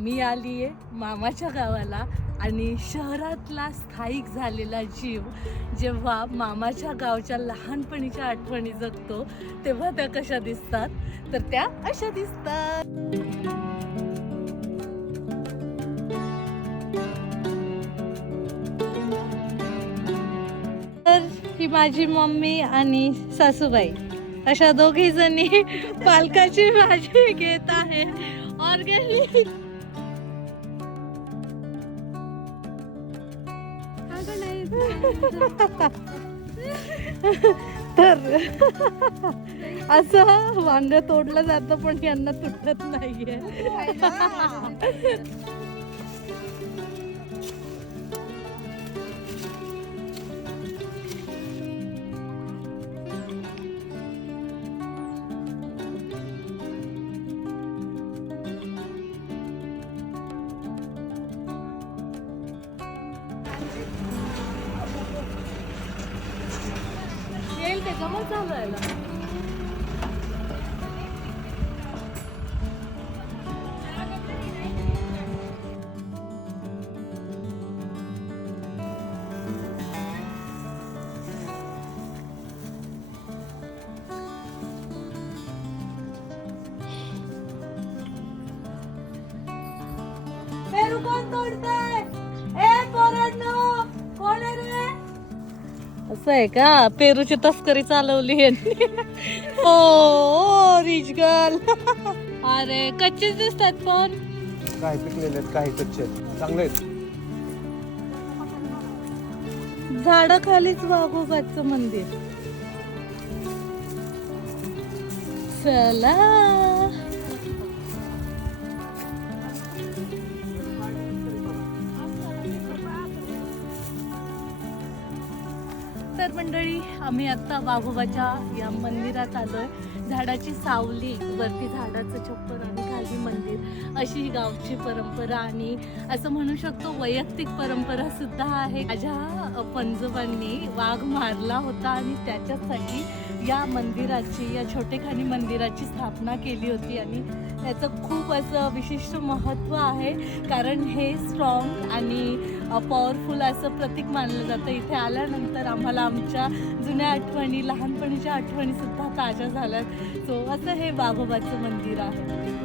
मी आली आहे मामाच्या गावाला आणि शहरातला स्थायिक झालेला जीव जेव्हा मामाच्या गावच्या लहानपणीच्या आठवणी जगतो तेव्हा त्या कशा दिसतात, तर त्या अशा दिसतात. तर ही माझी मम्मी आणि सासूबाई अशा दोघी जणी पालकाची भाजी घेत आहे ऑर्गॅनिक. तर असं वांग तोडलं जातं पण यांना तुटत नाहीये. येईल ते कमल चालू आहे ना. पेरू कोण तोडतंय? ए पोरांनो, कोण आहे रे? असं आहे का? पेरूची तस्करी चालवली आहे. ओ रिच गर्ल. अरे कच्चेच दिसतात पण. काही पिकलेले आहेत, काही कच्चे आहेत, चांगले आहेत. झाडाखालीच वाघोबाचं मंदिर. चला तर मंडळी, आम्ही आता वाघोबाच्या या मंदिरात आलोय. झाडाची सावली, वरती झाडाचं छप्पर आणि खाली मंदिर, अशी ही गावची परंपरा आणि असं म्हणू शकतो वैयक्तिक परंपरा सुद्धा आहे. माझ्या पंजोबांनी वाघ मारला होता आणि त्याच्यासाठी या मंदिराची, या छोटेखानी मंदिराची स्थापना केली होती आणि याचं खूप असं विशिष्ट महत्त्व आहे, कारण हे स्ट्रॉंग आणि पॉवरफुल असं प्रतीक मानलं जातं. इथे आल्यानंतर आम्हाला आमच्या जुन्या आठवणी, लहानपणीच्या आठवणी सुद्धा ताज्या झाल्यात. सो असं हे वाघोबाचं मंदिर आहे.